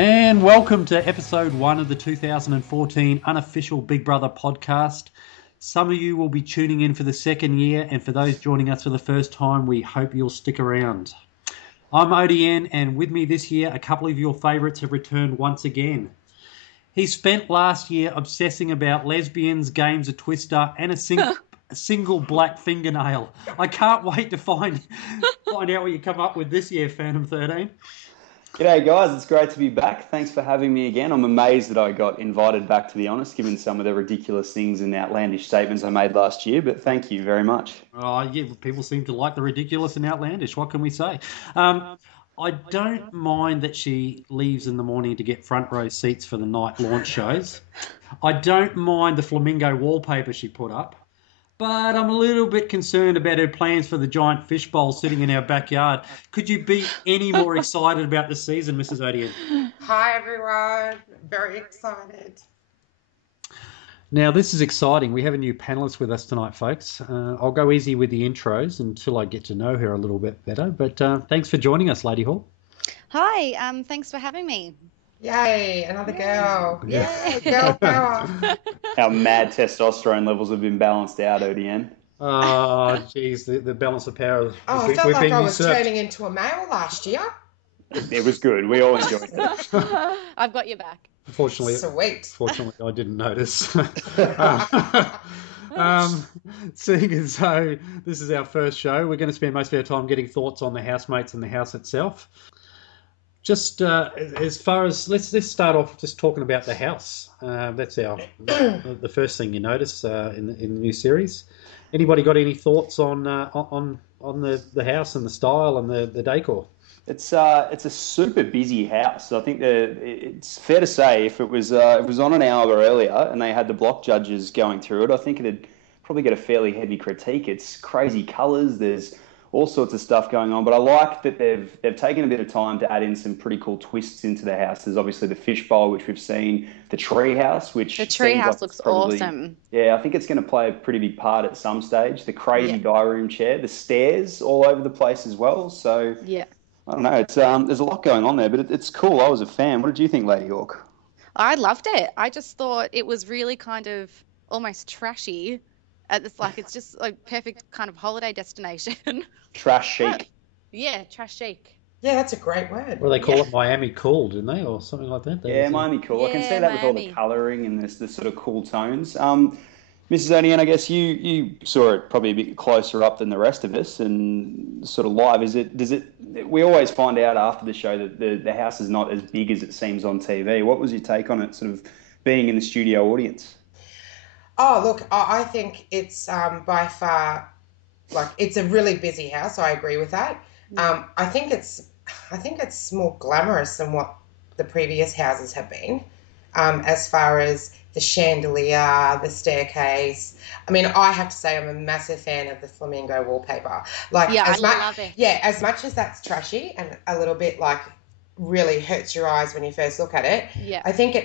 And welcome to episode 1 of the 2014 unofficial Big Brother podcast. Some of you will be tuning in for the second year, and for those joining us for the first time, we hope you'll stick around. I'm ODN, and with me this year, a couple of your favourites have returned once again. He spent last year obsessing about lesbians, games of Twister, and a single black fingernail. I can't wait to find out what you come up with this year, Phantom 13. G'day guys, it's great to be back. Thanks for having me again. I'm amazed that I got invited back, to be honest, given some of the ridiculous things and outlandish statements I made last year, but thank you very much. Oh, yeah, people seem to like the ridiculous and outlandish. What can we say? I don't mind that she leaves in the morning to get front row seats for the night launch shows. I don't mind the flamingo wallpaper she put up. But I'm a little bit concerned about her plans for the giant fishbowl sitting in our backyard. Could you be any more excited about the season, Mrs. Odian? Hi, everyone. Very excited. Now, this is exciting. We have a new panellist with us tonight, folks. I'll go easy with the intros until I get to know her a little bit better. But thanks for joining us, Lady Hawke. Hi, thanks for having me. Yay, another girl. Yay, girl power. Our mad testosterone levels have been balanced out, ODN. Oh, geez, the balance of power. I felt like I was turning into a male last year. It was good. We all enjoyed it. I've got your back. Fortunately, I didn't notice. Seeing as though this is our first show, we're going to spend most of our time getting thoughts on the housemates and the house itself. Just as far as let's start off just talking about the house. That's the first thing you notice in the new series. Anybody got any thoughts on the house and the style and the decor? It's a super busy house. I think it's fair to say if it was on an hour earlier and they had the block judges going through it, I think it'd probably get a fairly heavy critique. It's crazy colours. There's all sorts of stuff going on, but I like that they've taken a bit of time to add in some pretty cool twists into the house. There's obviously the fishbowl, which we've seen, the tree house, which the tree house looks awesome. Yeah, I think it's going to play a pretty big part at some stage. The crazy diary room chair, the stairs all over the place as well. So yeah, I don't know. It's there's a lot going on there, but it's cool. I was a fan. What did you think, Lady Hawke? I loved it. I just thought it was really kind of almost trashy. It's just like perfect kind of holiday destination. Trash chic. Yeah, trash chic. Yeah, that's a great word. Well, they call it Miami Cool, didn't they, or something like that? Miami Cool. Yeah, I can see that with all the colouring and the sort of cool tones. Mrs. Onion, I guess you saw it probably a bit closer up than the rest of us and sort of live. We always find out after the show that the house is not as big as it seems on TV. What was your take on it, sort of being in the studio audience? Oh, look, I think it's by far, it's a really busy house. I agree with that. I think it's more glamorous than what the previous houses have been, as far as the chandelier, the staircase. I mean, I have to say I'm a massive fan of the flamingo wallpaper. I love it. Yeah, as much as that's trashy and a little bit really hurts your eyes when you first look at it. Yeah, I think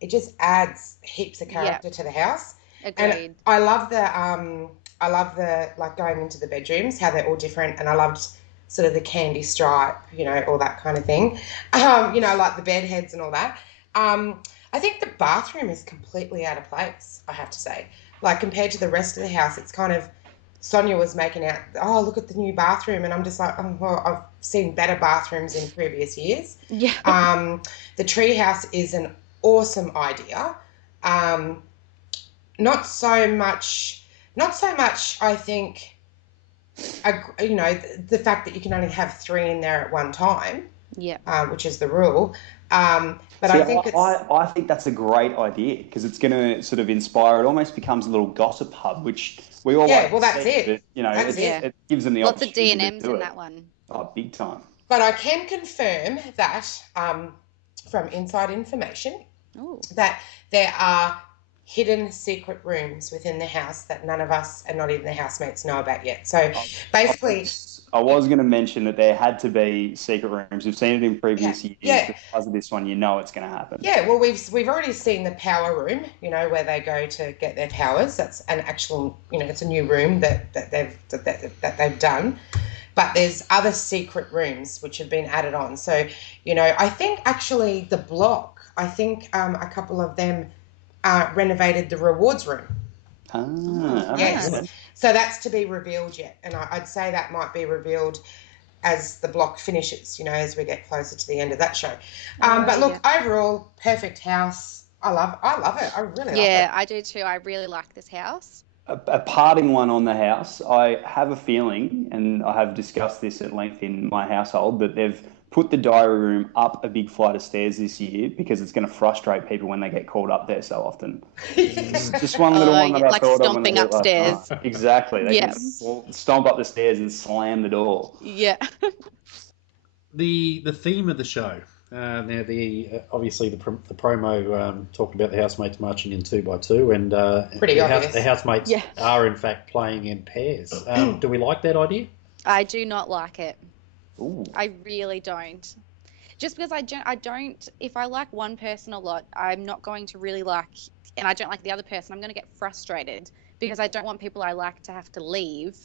it just adds heaps of character to the house. Agreed. And I love the going into the bedrooms, how they're all different, and I loved sort of the candy stripe, all that kind of thing. Like the bed heads and all that. I think the bathroom is completely out of place, I have to say. Compared to the rest of the house, it's kind of, Sonia was making out, oh, look at the new bathroom, and I'm just like, oh, well, I've seen better bathrooms in previous years. Yeah. The tree house is an awesome idea. Not so much, I think, the fact that you can only have 3 in there at one time, which is the rule. But See, I think that's a great idea because it's going to sort of inspire. It almost becomes a little gossip hub, which we all that's see, it. But, it gives them the lots of opportunity D&Ms to do in it. that one. Oh, big time. But I can confirm that from inside information that there are hidden secret rooms within the house that none of us and not even the housemates know about yet. So basically, I was going to mention that there had to be secret rooms. We've seen it in previous years. Because of this one, it's going to happen. Yeah, well, we've already seen the power room, where they go to get their powers. That's an actual, it's a new room that they've done. but there's other secret rooms which have been added on. So, you know, I think actually the block, I think a couple of them renovated the rewards room. Yes. Okay. So that's to be revealed yet. And I'd say that might be revealed as the block finishes, you know, as we get closer to the end of that show. But look, overall, perfect house. I love it. I really love it. Yeah, I do too. I really like this house. A parting one on the house. I have a feeling, and I have discussed this at length in my household, that they've put the diary room up a big flight of stairs this year because it's going to frustrate people when they get called up there so often. Just one little one that I like thought of. stomping upstairs. Exactly. They can stomp up the stairs and slam the door. Yeah. The theme of the show. Now, obviously the promo talked about the housemates marching in 2x2, and Pretty obvious. The housemates are in fact playing in pairs. Do we like that idea? I do not like it. Ooh. I really don't. Just because I don't, if I like one person a lot, I'm not going to really like, and I don't like the other person, I'm going to get frustrated because I don't want people I like to have to leave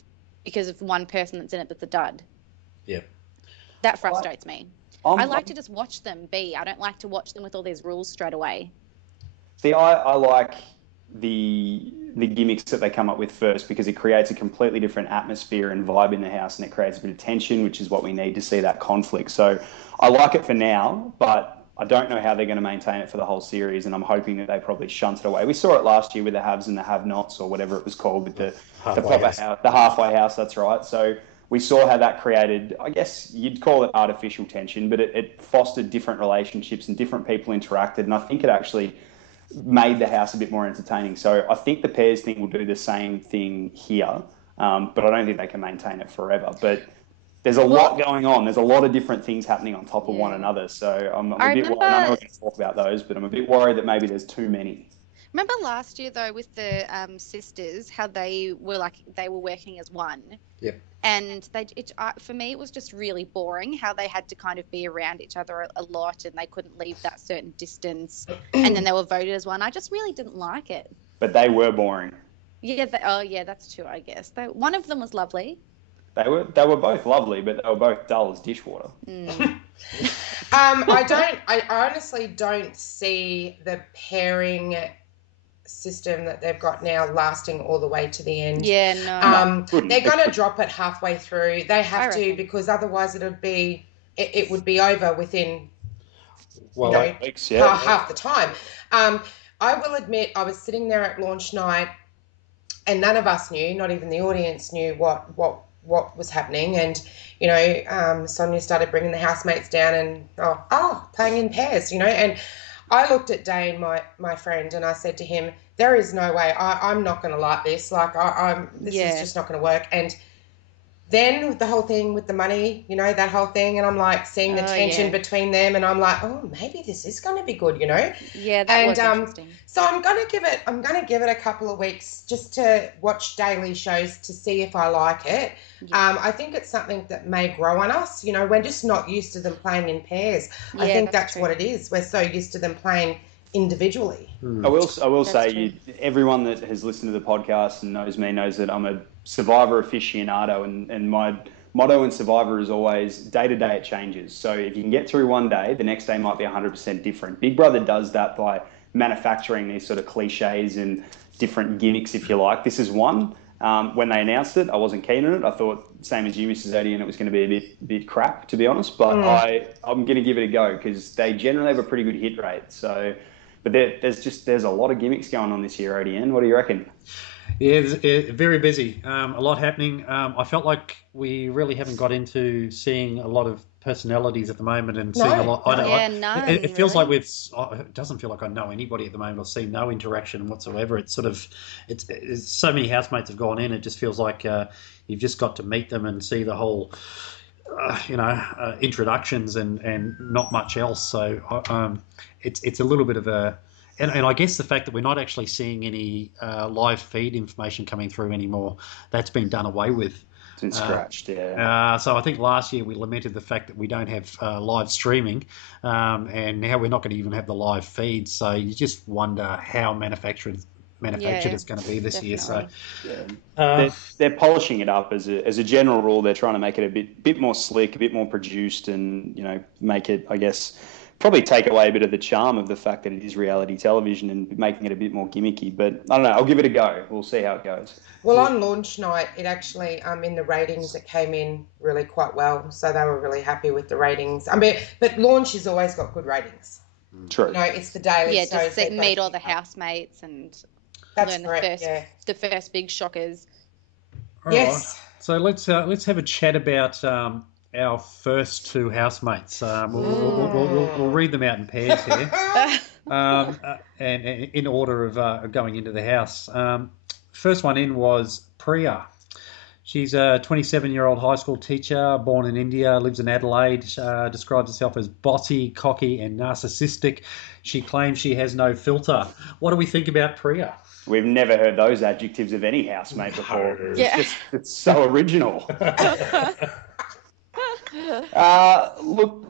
because of one person that's in it that's a dud. Yeah. That frustrates me. I like to just watch them be. I don't like to watch them with all these rules straight away. See, I like the gimmicks that they come up with first because it creates a completely different atmosphere and vibe in the house, and it creates a bit of tension, which is what we need to see that conflict. So I like it for now, but I don't know how they're going to maintain it for the whole series, and I'm hoping that they probably shunt it away. We saw it last year with the haves and the have-nots, or whatever it was called, with the halfway house. That's right. So we saw how that created, I guess you'd call it artificial tension, but it fostered different relationships and different people interacted, and I think it actually made the house a bit more entertaining. So I think the pairs thing will do the same thing here, but I don't think they can maintain it forever. But there's a lot going on. There's a lot of different things happening on top of one another. So I'm a bit worried. I know we're going to talk about those, but I'm a bit worried that maybe there's too many. Remember last year though with the sisters, how they were working as one. Yep. And for me, it was just really boring how they had to kind of be around each other a lot, and they couldn't leave that certain distance. And then they were voted as one. I just really didn't like it. But they were boring. Yeah. That's true. I guess one of them was lovely. They were both lovely, but they were both dull as dishwater. I honestly don't see the pairing system that they've got now lasting all the way to the end. Yeah, no. They're going to drop it halfway through. They have to, because otherwise it would be over within weeks, half the time. I will admit I was sitting there at launch night and none of us knew, not even the audience knew what was happening. And, you know, Sonia started bringing the housemates down and, playing in pairs, you know, and I looked at Dane, my friend, and I said to him, there is no way. I'm not going to like this. Like, this is just not going to work. And then the whole thing with the money, you know, that whole thing, and I'm like seeing the tension between them, and I'm like, maybe this is going to be good, you know? Yeah, that was interesting. So I'm going to give it a couple of weeks just to watch daily shows to see if I like it. Yeah. I think it's something that may grow on us. You know, we're just not used to them playing in pairs. Yeah, I think that's what it is. We're so used to them playing individually. I will say, everyone that has listened to the podcast and knows me knows that I'm a Survivor aficionado, and my motto in Survivor is always day to day it changes. So if you can get through one day, the next day might be 100% different. Big Brother does that by manufacturing these sort of cliches and different gimmicks, if you like. This is one. When they announced it, I wasn't keen on it. I thought, same as you, Mrs. ODN, it was going to be a bit crap, to be honest. But I'm going to give it a go because they generally have a pretty good hit rate. So, but there's a lot of gimmicks going on this year, ODN. What do you reckon? Yeah, very busy. A lot happening. I felt like we really haven't got into seeing a lot of personalities at the moment and seeing a lot. It feels like it doesn't feel like I know anybody at the moment or see no interaction whatsoever. It's sort of, it's so many housemates have gone in. It just feels like you've just got to meet them and see the whole, introductions and not much else. So it's a little bit of a. And I guess the fact that we're not actually seeing any live feed information coming through anymore, that's been done away with. It's been scratched, yeah. So I think last year we lamented the fact that we don't have live streaming, and now we're not going to even have the live feed. So you just wonder how manufacturers manufactured Yeah, it's going to be this year. So, definitely. Yeah. They're polishing it up as a general rule. They're trying to make it a bit more slick, a bit more produced, and make it, I guess, probably take away a bit of the charm of the fact that it is reality television and making it a bit more gimmicky. But I don't know. I'll give it a go. We'll see how it goes. Well, on launch night, it actually, in the ratings, it came in really quite well. So they were really happy with the ratings. I mean, but launch has always got good ratings. True. It's the daily Yeah, shows. just meet all the housemates and learn the first big shockers. all Yes. right. So let's have a chat about our first two housemates. We'll read them out in pairs here, and in order of going into the house. First one in was Priya. She's a 27-year-old high school teacher, born in India, lives in Adelaide, describes herself as bossy, cocky, and narcissistic. She claims she has no filter. What do we think about Priya? We've never heard those adjectives of any housemate before. No. Yeah. It's so original. Look,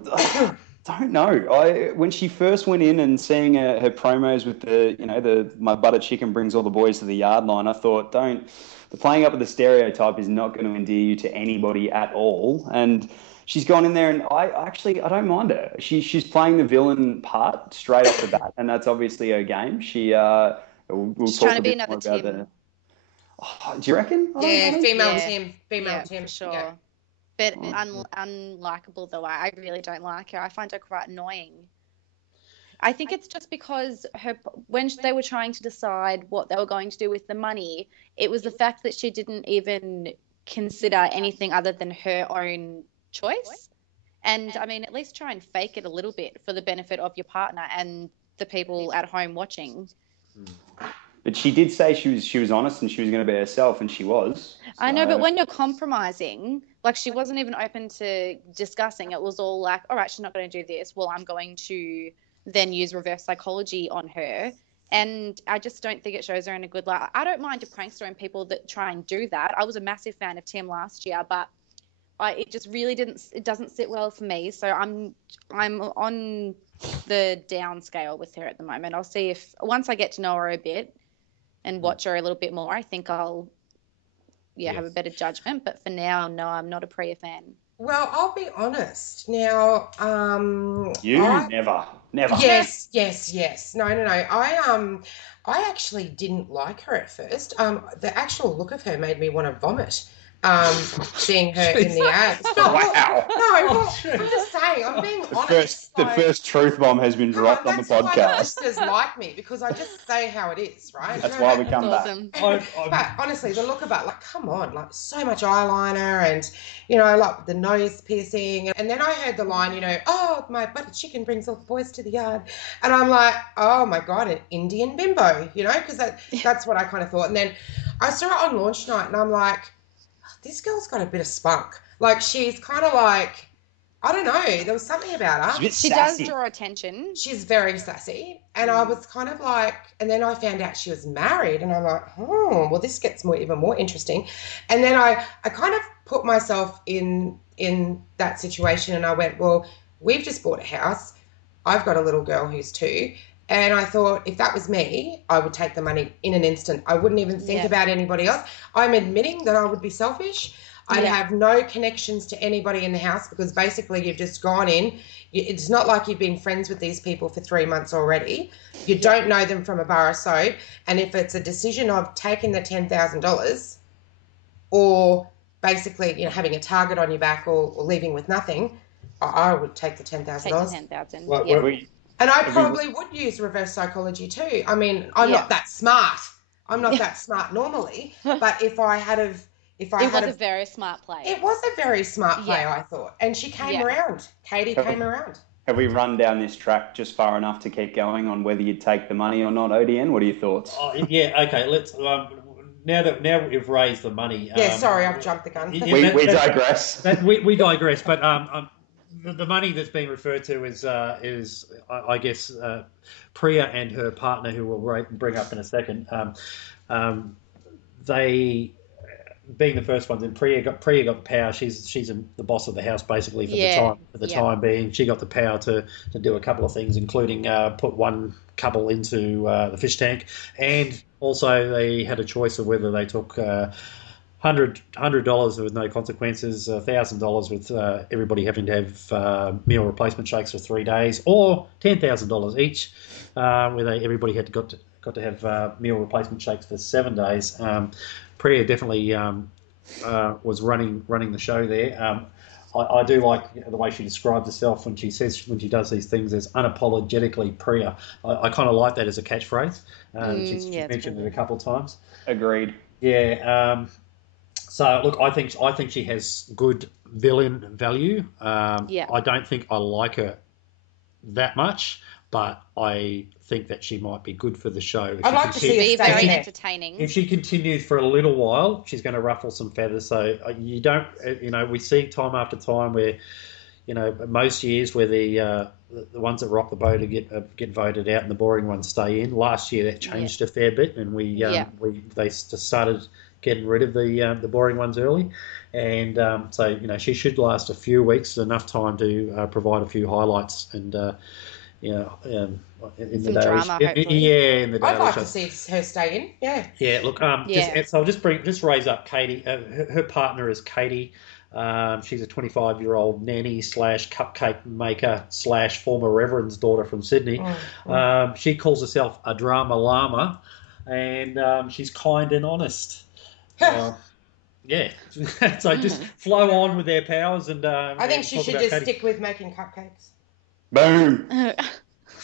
don't know. When she first went in and seeing her promos with the my butter chicken brings all the boys to the yard line, I thought, the playing up with the stereotype is not going to endear you to anybody at all. And she's gone in there, and I don't mind her. She's playing the villain part straight off the bat, and that's obviously her game. She's trying to be another Tim. Do you reckon? Yeah, female Yeah, Tim. for sure. Yeah. But unlikable, though. I really don't like her. I find her quite annoying. I think it's just because when they were trying to decide what they were going to do with the money, it was the fact that she didn't even consider anything other than her own choice. And, I mean, at least try and fake it a little bit for the benefit of your partner and the people at home watching. But she did say she was honest and she was going to be herself, and she was. So. I know, but when you're compromising, like she wasn't even open to discussing. It was all like, all right, she's not going to do this. Well, I'm going to then use reverse psychology on her. And I just don't think it shows her in a good light. I don't mind prankstering people that try and do that. I was a massive fan of Tim last year, but it just really doesn't sit well for me. So I'm on the down scale with her at the moment. I'll see if once I get to know her a bit and watch her a little bit more, I think I'll have a better judgment. But for now, no, I'm not a Priya fan. Well, I'll be honest. Now, never. Yes. No. I actually didn't like her at first. The actual look of her made me want to vomit. Seeing her in the ads. No, Wow. I'm just saying, I'm being honest. The first truth bomb has been dropped on the podcast. That's why listeners like me, because I just say how it is, right? That's why we come back. Awesome. But honestly, the look of it, like, come on, like so much eyeliner and, like the nose piercing. And then I heard the line, oh, my butter chicken brings all the boys to the yard. And I'm like, oh my God, an Indian bimbo, because that's what I kind of thought. And then I saw it on launch night and I'm like, this girl's got a bit of spunk. Like, she's kind of like, I don't know, there was something about her. She does draw attention. She's very sassy. And I was kind of like, and then I found out she was married, and I'm like, well, this gets even more interesting. And then I kind of put myself in that situation, and I went, well, we've just bought a house. I've got a little girl who's 2. And I thought, if that was me, I would take the money in an instant. I wouldn't even think about anybody else. I'm admitting that I would be selfish. I'd have no connections to anybody in the house, because basically you've just gone in. It's not like you've been friends with these people for 3 months already. You don't know them from a bar of soap. And if it's a decision of taking the $10,000 or basically, having a target on your back or leaving with nothing, I would take the $10,000. Take the $10,000. And I probably would use reverse psychology too. I mean, I'm not that smart. I'm not that smart normally. But if I had a very smart play. It was a very smart play, I thought. And she came around. Katie came around. Have we run down this track just far enough to keep going on whether you'd take the money or not, ODN? What are your thoughts? Okay. Let's now we've raised the money. Sorry, I've jumped the gun. We digress. We digress, but the money that's being referred to is I guess Priya and her partner, who we'll bring up in a second. They, being the first ones, and Priya got the power. She's the boss of the house basically for the time being. She got the power to do a couple of things, including put one couple into the fish tank, and also they had a choice of whether they took $100 with no consequences, $1,000 with everybody having to have meal replacement shakes for 3 days, or $10,000 each, where everybody had got to have meal replacement shakes for 7 days. Priya definitely was running the show there. I do like the way she describes herself when she does these things as unapologetically Priya. I kind of like that as a catchphrase. She's mentioned it a couple of times. Agreed. Yeah. So look, I think she has good villain value. I don't think I like her that much, but I think that she might be good for the show. I'd like to see her stay very there. entertaining. If she continues for a little while, she's going to ruffle some feathers. So you don't, we see time after time where, most years where the ones that rock the boat get voted out and the boring ones stay in. Last year that changed a fair bit, and they just started getting rid of the boring ones early, and so she should last a few weeks, enough time to provide a few highlights and. In some drama, hopefully. In the I'd like to see her stay in. Yeah. Yeah. Look. So I'll just raise up Katie. Her partner is Katie. She's a 25-year-old nanny / cupcake maker / former reverend's daughter from Sydney. She calls herself a drama llama, and she's kind and honest. Yeah. So just flow on with their powers, and I think she should just stick with making cupcakes. Boom.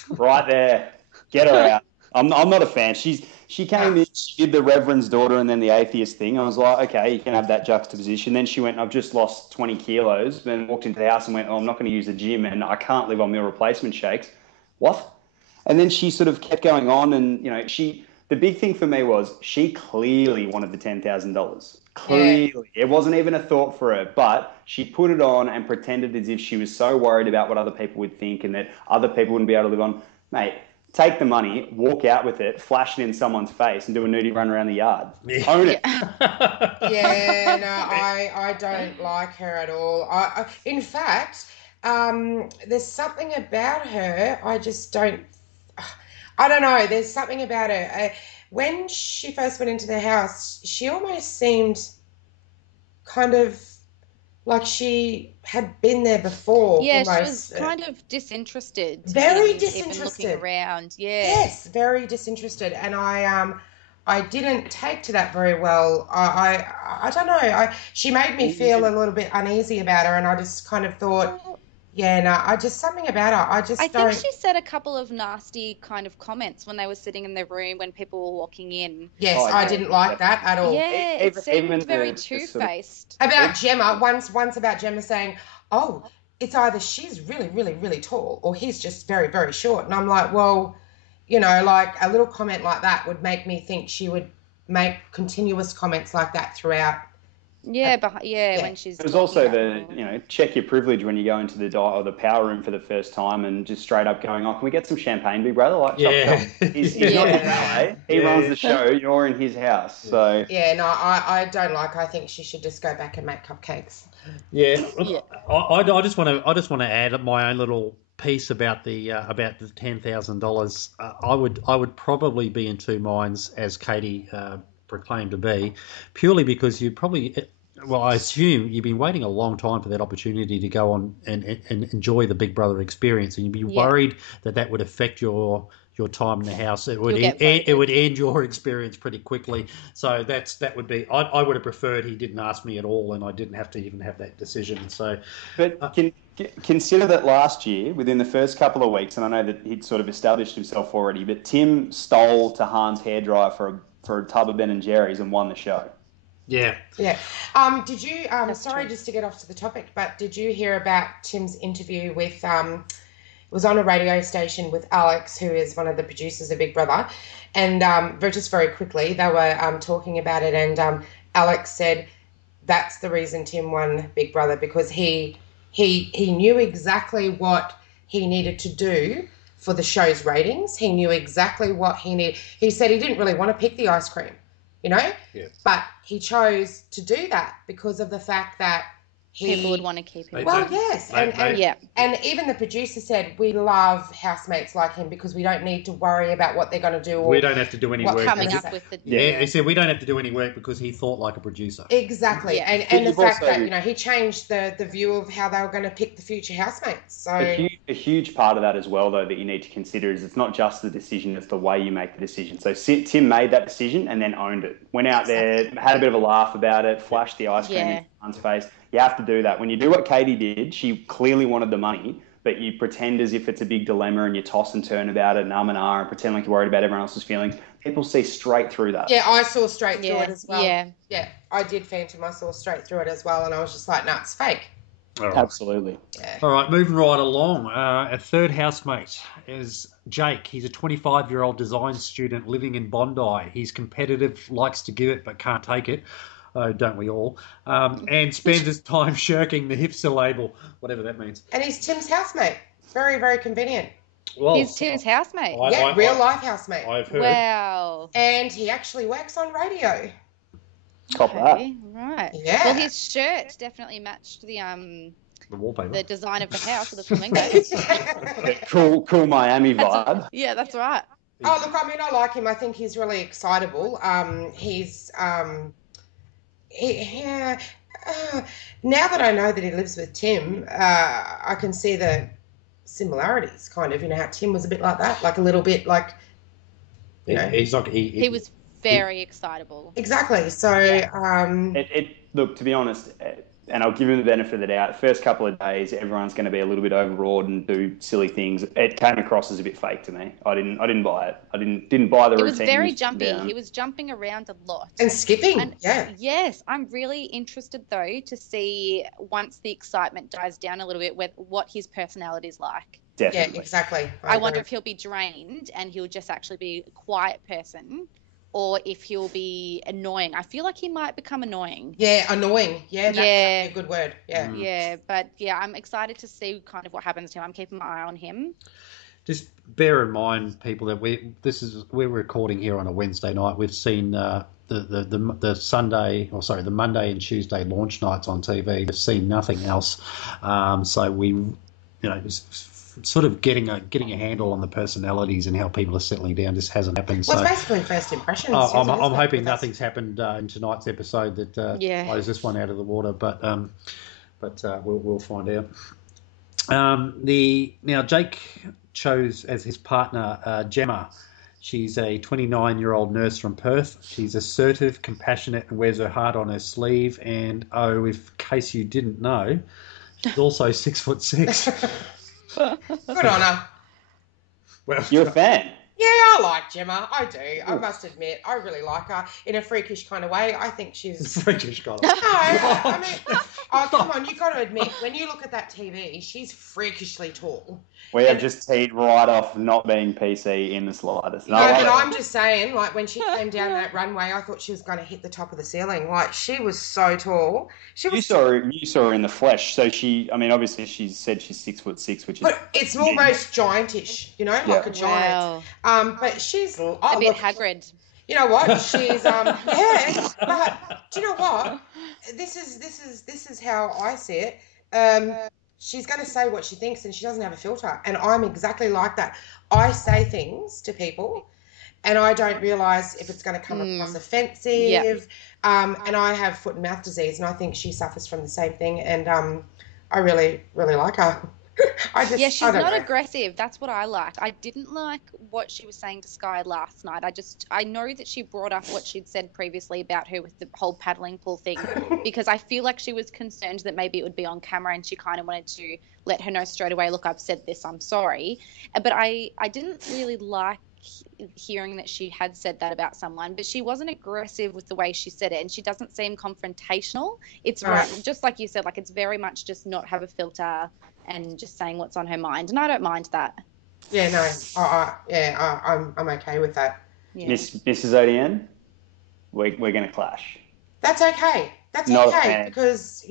Right there. Get her out. I'm not a fan. She came in, she did the reverend's daughter and then the atheist thing. I was like, okay, you can have that juxtaposition. Then she went, I've just lost 20 kilos, then walked into the house and went, I'm not going to use the gym and I can't live on meal replacement shakes. What? And then she sort of kept going on, and the big thing for me was she clearly wanted the $10,000. Clearly. Yeah. It wasn't even a thought for her, but she put it on and pretended as if she was so worried about what other people would think and that other people wouldn't be able to live on. Mate, take the money, walk out with it, flash it in someone's face and do a nudie run around the yard. Own it. I don't like her at all. In fact, there's something about her I just don't... I don't know. There's something about her. When she first went into the house, she almost seemed kind of like she had been there before. Yeah, almost. She was kind of disinterested. Very disinterested. Even looking around, Yes, very disinterested. And I didn't take to that very well. I don't know. She made me feel a little bit uneasy about her, and I just kind of thought... something about her. I think she said a couple of nasty kind of comments when they were sitting in the room when people were walking in. Yes, I didn't like that at all. Yeah, it seemed very two-faced. About Gemma, once about Gemma saying, oh, it's either she's really, really, really tall or he's just very, very short. And I'm like, well, like a little comment like that would make me think she would make continuous comments like that throughout. When she's... There's also check your privilege when you go into the power room for the first time and just straight up going, can we get some champagne, big brother? Like, he's not in LA. He runs the show. You're in his house. So I don't like. I think she should just go back and make cupcakes. I just want to add my own little piece about the $10,000. I would probably be in two minds, as Katie proclaimed to be, purely because I assume you've been waiting a long time for that opportunity to go on and enjoy the Big Brother experience, and you'd be worried that would affect your time in the house. It would end your experience pretty quickly. So that would be. I would have preferred he didn't ask me at all, and I didn't have to even have that decision. So, but consider that last year, within the first couple of weeks, and I know that he'd sort of established himself already, but Tim stole Tahan's hairdryer for a tub of Ben & Jerry's and won the show. Yeah. Did you, sorry just to get off to the topic, but did you hear about Tim's interview with, it was on a radio station with Alex, who is one of the producers of Big Brother, and just very quickly, they were talking about it, and Alex said that's the reason Tim won Big Brother, because he knew exactly what he needed to do for the show's ratings. He knew exactly what he needed. He said he didn't really want to pick the ice cream, but he chose to do that because of the fact that people would want to keep him. Well, yes, yeah. And even the producer said, we love housemates like him because we don't need to worry about what they're going to do. We don't have to do any work. Coming up with the... Yeah, he said we don't have to do any work because he thought like a producer. Exactly. Yeah. And the fact that, he changed the view of how they were going to pick the future housemates. So a huge part of that as well, though, that you need to consider is it's not just the decision, it's the way you make the decision. So Tim made that decision and then owned it. Went out there, had a bit of a laugh about it, flashed the ice cream in someone's face. You have to do that. When you do what Katie did, she clearly wanted the money, but you pretend as if it's a big dilemma and you toss and turn about it and and pretend like you're worried about everyone else's feelings. People see straight through that. Yeah, I saw straight through it as well. Yeah, I did Phantom. I saw straight through it as well, and I was just like, no, it's fake. All right. Absolutely. Yeah. All right, moving right along. A third housemate is Jake. He's a 25-year-old design student living in Bondi. He's competitive, likes to give it, but can't take it. Oh, don't we all? And spends his time shirking the hipster label, whatever that means. And he's Tim's housemate. Very, very convenient. Well, he's Tim's housemate. Real life housemate. I've heard. Wow. And he actually works on radio. Cop that. Right. Yeah. Well, his shirt definitely matched the wallpaper, the design of the house with the flamingos. Cool Miami vibe. Yeah, that's right. Oh, look, I mean, I like him. I think he's really excitable. Now that I know that he lives with Tim, I can see the similarities, kind of, how Tim was a bit like that, like a little bit like, He's like, he was very excitable. Exactly. So, look, to be honest, and I'll give him the benefit of the doubt, the first couple of days, everyone's going to be a little bit overawed and do silly things. It came across as a bit fake to me. I didn't buy it. I didn't buy the routine. It was very jumpy. He was jumping around a lot. And skipping, Yes, I'm really interested, though, to see, once the excitement dies down a little bit, what his personality is like. Definitely. Yeah, exactly. I wonder if he'll be drained and he'll just actually be a quiet person, or if he'll be annoying. I feel like he might become annoying. Yeah, annoying. Yeah, that's a good word. Yeah. Yeah, but I'm excited to see kind of what happens to him. I'm keeping my eye on him. Just bear in mind, people, that we're recording here on a Wednesday night. We've seen the Monday and Tuesday launch nights on TV. We've seen nothing else. So we, sort of getting a handle on the personalities and how people are settling down just hasn't happened. Well, it's basically first impressions. I'm hoping nothing's happened in tonight's episode that blows this one out of the water, but we'll find out. Now Jake chose as his partner Gemma. She's a 29-year-old nurse from Perth. She's assertive, compassionate, and wears her heart on her sleeve. And in case you didn't know, she's also 6'6". Good on her. Well, you're a fan. Yeah, I like Gemma. I do. I must admit, I really like her in a freakish kind of way. I think she's freakish kind of. No, I mean, come on, you got to admit, when you look at that TV, she's freakishly tall. We have just teed right off not being PC in the slightest. No, but I'm just saying, like, when she came down that runway, I thought she was going to hit the top of the ceiling. Like, she was so tall. You saw her in the flesh. So obviously she said she's 6'6", which is. But it's almost giantish, like a giant. Wow. But she's a bit Hagrid. You know what? She's yeah. But do you know what? This is how I see it. She's going to say what she thinks, and she doesn't have a filter. And I'm exactly like that. I say things to people, and I don't realise if it's going to come across offensive. Yep. And I have foot and mouth disease, and I think she suffers from the same thing. And I really, really like her. She's not aggressive. That's what I liked. I didn't like what she was saying to Sky last night. I know that she brought up what she'd said previously about her with the whole paddling pool thing, because I feel like she was concerned that maybe it would be on camera, and she kind of wanted to let her know straight away, look, I've said this, I'm sorry. But I didn't really like hearing that she had said that about someone, but she wasn't aggressive with the way she said it, and she doesn't seem confrontational. It's just like you said, like, it's very much just not have a filter and just saying what's on her mind, and I don't mind that. Yeah, no, I'm okay with that. Yeah. Mrs. ODN, we're going to clash. That's okay. That's not okay, because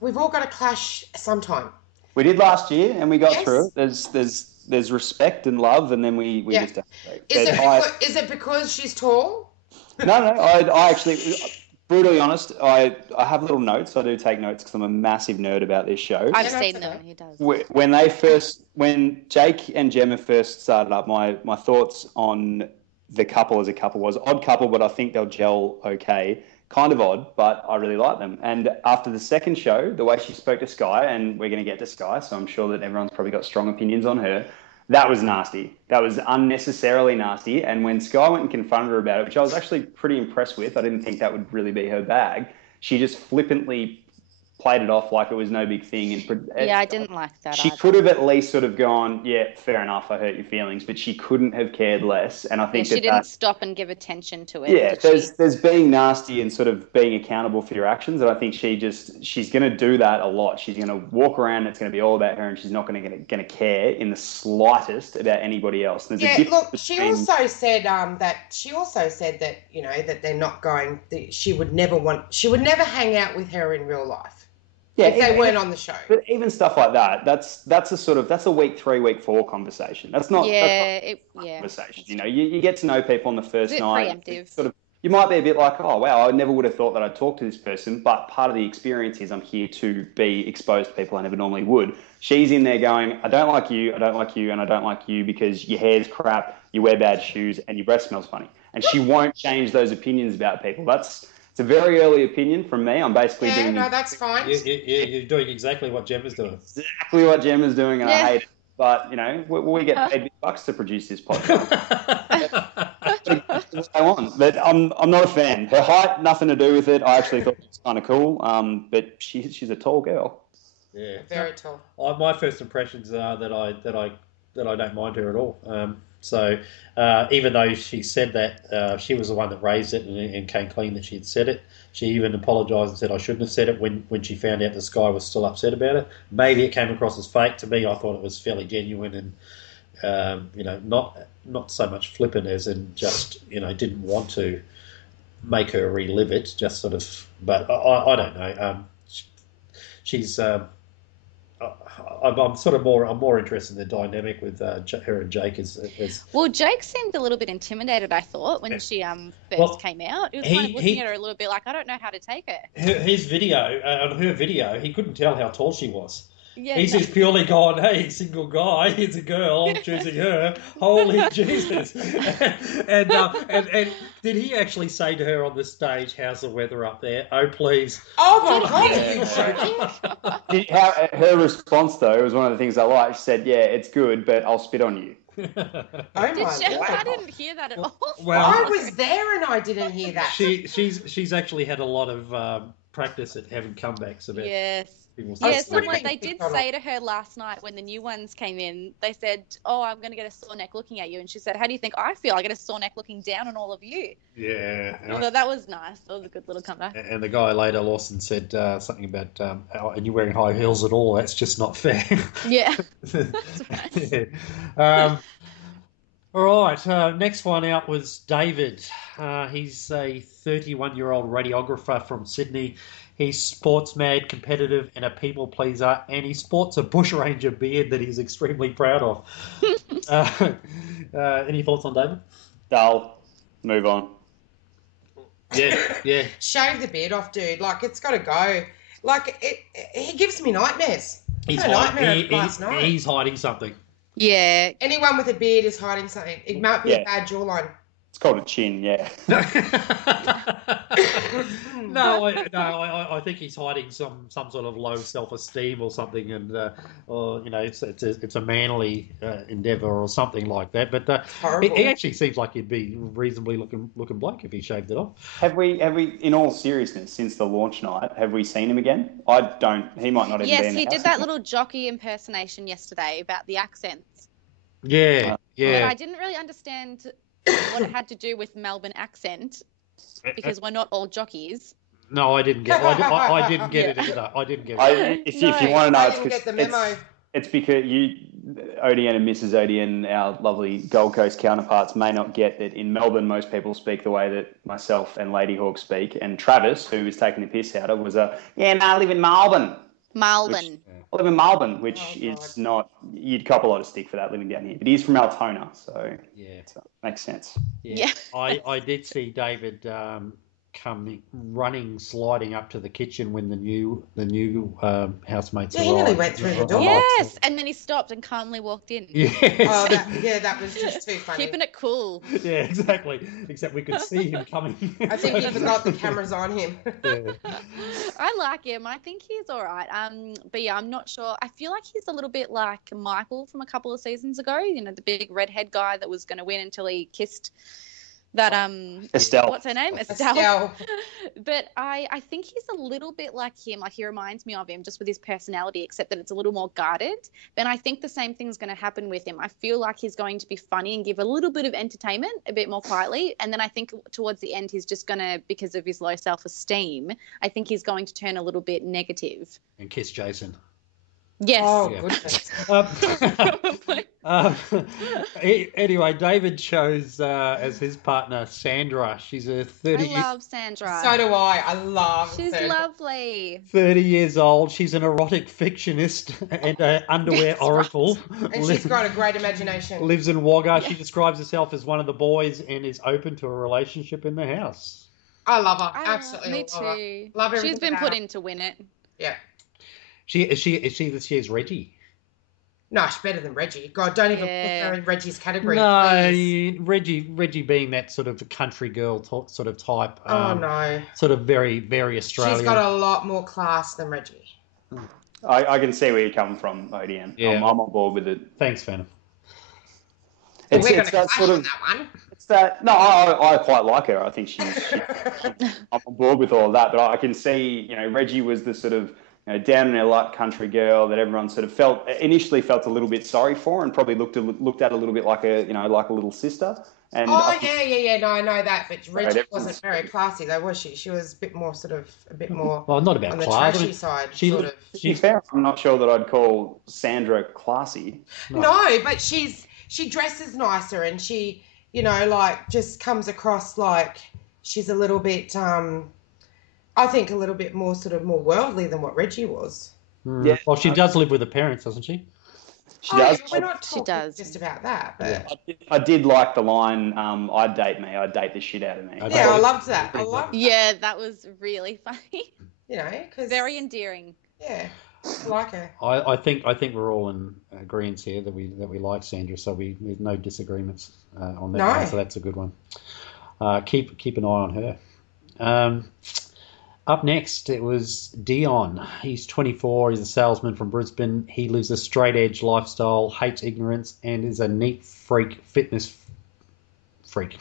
we've all got to clash sometime. We did last year, and we got through it. There's respect and love, and then we just have to. Is it because she's tall? No. I actually, brutally honest, I have little notes. I do take notes because I'm a massive nerd about this show. I've Yeah, seen that's them. okay. He does. When Jake and Gemma first started up, my thoughts on the couple as a couple was odd couple, but I think they'll gel okay. Kind of odd, but I really like them. And after the second show, the way she spoke to Sky, and we're going to get to Sky, so I'm sure that everyone's probably got strong opinions on her. That was nasty. That was unnecessarily nasty. And when Sky went and confronted her about it, which I was actually pretty impressed with, I didn't think that would really be her bag. She just flippantly played it off like it was no big thing. And Yeah, I didn't like that. she either. could have at least sort of gone, yeah, fair enough, I hurt your feelings, but she couldn't have cared less. And I think she didn't stop and give attention to it. yeah, there's being nasty and sort of being accountable for your actions, and I think she's going to do that a lot. She's going to walk around, it's going to be all about her, and she's not going to care in the slightest about anybody else. There's a Look, between... she also said that that they're not going. That she would never hang out with her in real life. Yeah, if they weren't on the show. But even stuff like that, that's a week 3, week 4 conversation. That's not conversation. You know, you get to know people on the first night. Preemptive. You might be a bit like, oh wow, I never would have thought that I'd talk to this person, but part of the experience is I'm here to be exposed to people I never normally would. She's in there going, I don't like you, and I don't like you because your hair's crap, you wear bad shoes, and your breath smells funny. And she won't change those opinions about people. It's a very early opinion from me. I'm basically doing... no, that's fine. You're doing exactly what Gemma's doing. Exactly what Gemma's doing, and I hate it. But, you know, we get paid big bucks to produce this podcast. That's what I want. But I'm not a fan. Her height, nothing to do with it. I actually thought it was kind of cool. But she's a tall girl. Yeah, very tall. My first impressions are that I don't mind her at all. So even though she said that she was the one that raised it and came clean that she had said it, she even apologised and said I shouldn't have said it when she found out the Sky was still upset about it. Maybe it came across as fake. To me, I thought it was fairly genuine and not so much flippant as in just didn't want to make her relive it. Just sort of, but I don't know. She's. I'm sort of more interested in the dynamic with her and Jake as well. Jake seemed a little bit intimidated, I thought, when she first came out. He was kind of looking at her a little bit like, I don't know how to take it. His video, on her video, he couldn't tell how tall she was. Yeah, He's just purely gone, hey, single guy, here's a girl, I'm choosing her. Holy Jesus. and did he actually say to her on the stage, how's the weather up there? Oh, please. Oh, my God, are you joking? Her response, though, was one of the things I liked. She said, yeah, it's good, but I'll spit on you. I didn't hear that at all. Well, I was there and I didn't hear that. She's actually had a lot of practice at having comebacks about they did say to her last night when the new ones came in, they said, oh, I'm going to get a sore neck looking at you. And she said, how do you think I feel? I get a sore neck looking down on all of you. Yeah. So that was nice. That was a good little comeback. And the guy later, Lawson, said something about, and you're wearing high heels at all. That's just not fair. Yeah. That's right. Yeah. All right. Next one out was David. He's a 31-year-old radiographer from Sydney. He's sports mad, competitive, and a people pleaser, and he sports a bushranger beard that he's extremely proud of. Any thoughts on David? Dull. Move on. Yeah. Shave the beard off, dude. Like, it's got to go. Like, he gives me nightmares. He's hiding something. Yeah. Anyone with a beard is hiding something. It might be a bad jawline. It's called a chin, yeah. No, I think he's hiding some sort of low self-esteem or something, and it's a manly endeavour or something like that. But he actually seems like he'd be reasonably looking bloke if he shaved it off. Have we? In all seriousness, since the launch night, have we seen him again? I don't. He might not even. Yes, he did that little jockey impersonation yesterday about the accents. Yeah. But I didn't really understand what it had to do with Melbourne accent, because we're not all jockies. No, I didn't get it. I didn't get it either. I didn't get it. If you want to know, I didn't get the memo. It's because ODN and Mrs. ODN, our lovely Gold Coast counterparts, may not get that in Melbourne most people speak the way that myself and Lady Hawke speak, and Travis, who was taking the piss out of, was I live in Melbourne. I live in Melbourne, which is not... You'd cop a lot of stick for that living down here. But he's from Altona, so... Yeah. So makes sense. Yeah. I did see David coming, running, sliding up to the kitchen when the new housemates Yeah, arrived. he nearly went through the door. Yes, and then he stopped and calmly walked in. Yes. Oh, that was just too funny. Keeping it cool. Yeah, exactly. Except we could see him coming. I think he forgot the cameras on him. Yeah. I like him. I think he's all right. But yeah, I'm not sure. I feel like he's a little bit like Michael from a couple of seasons ago. You know, the big redhead guy that was going to win until he kissed that Estelle. What's her name? Estelle. But I think he's a little bit like him. Like, he reminds me of him just with his personality, except that it's a little more guarded. Then I think the same thing's going to happen with him. I feel like he's going to be funny and give a little bit of entertainment a bit more quietly. And then I think towards the end, he's just going to, because of his low self-esteem, I think he's going to turn a little bit negative. And kiss Jason. Yes. Oh, Yeah. goodness. Anyway, David chose as his partner Sandra. She's a 30. I love Sandra. So do I. I love She's Sandra. lovely. 30 years old. She's an erotic fictionist and an underwear Yes, oracle. And she's got a great imagination. Lives in Wagga. She describes herself as one of the boys and is open to a relationship in the house. I love her. I Absolutely. Me love her. too. Love everything She's been about put her. in to win it. Yeah. She is Reggie. No, she's better than Reggie. God, don't even Yeah. put her in Reggie's category. No, please. Reggie being that sort of country girl sort of type. Oh, no. Sort of very, very Australian. She's got a lot more class than Reggie. I can see where you're coming from, ODN. Yeah. I'm on board with it. Thanks, Phantom. We're going to that clash sort on of. that one. It's that. No, I quite like her. I think I'm on board with all of that. But I can see, Reggie was the sort of down in her luck country girl that everyone sort of initially felt a little bit sorry for, and probably looked at a little bit like a like a little sister. And yeah. No, I know that, but Reggie Right, wasn't very classy, though, was she? She was a bit more Well, not about on the class. trashy side, she- sort of. to be fair, I'm not sure that I'd call Sandra classy. No, but she dresses nicer, and she, just comes across like she's a little bit, I think a little bit more sort of more worldly than what Reggie was. Yeah. Well, she does live with her parents, doesn't she? She does. We're not She talking does. just about that, but I did like the line, I'd date me, I'd date the shit out of me. Okay. yeah, I loved that. I loved, Yeah, that was really funny. because Very endearing. yeah, I like her. I think we're all in agreement here that we like Sandra, so there's no disagreements on that No. one, so that's a good one. Keep an eye on her. Up next, it was Dion. He's 24. He's a salesman from Brisbane. He lives a straight edge lifestyle, hates ignorance, and is a neat fitness freak.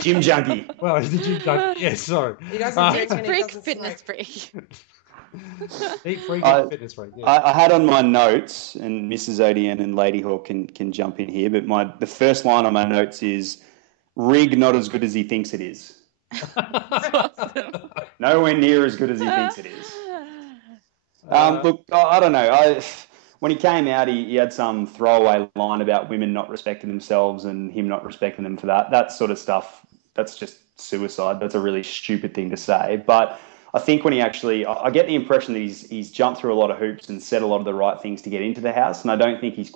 Gym junkie. Well, he's a gym junkie. Yeah, sorry. He doesn't drink and he Freak, doesn't fitness smoke. freak. Neat freak and fitness freak. Yeah. I had on my notes, and Mrs. ODN and Lady Hawke can jump in here, but the first line on my notes is, "Rig not as good as he thinks it is." Nowhere near as good as he thinks it is. Look, I don't know. When he came out, he had some throwaway line about women not respecting themselves and him not respecting them for that. That sort of stuff, that's just suicide. That's a really stupid thing to say. But I think when I get the impression that he's jumped through a lot of hoops and said a lot of the right things to get into the house. And I don't think he's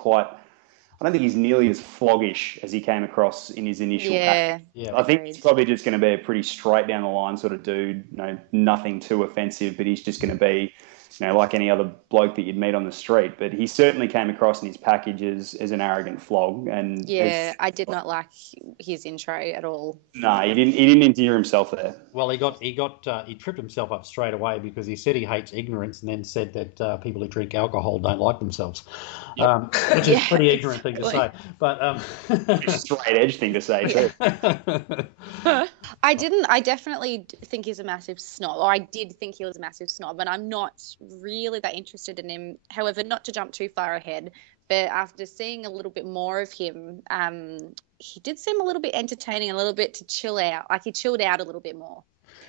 nearly as floggish as he came across in his initial pack. Yeah. I think he's probably just going to be a pretty straight down the line sort of dude, nothing too offensive, but he's just going to be, like any other bloke that you'd meet on the street. But he certainly came across in his package as an arrogant flog. And Yeah, I did not like his intro at all. No, he didn't endear himself there. Well, he tripped himself up straight away because he said he hates ignorance and then said that people who drink alcohol don't like themselves, which is a pretty ignorant thing to say. But Straight edge thing to say too. I definitely think he's a massive snob, or I did think he was a massive snob, and I'm not really that interested in him. However, not to jump too far ahead, but after seeing a little bit more of him, he did seem a little bit entertaining, a little bit to chill out. Like, he chilled out a little bit more.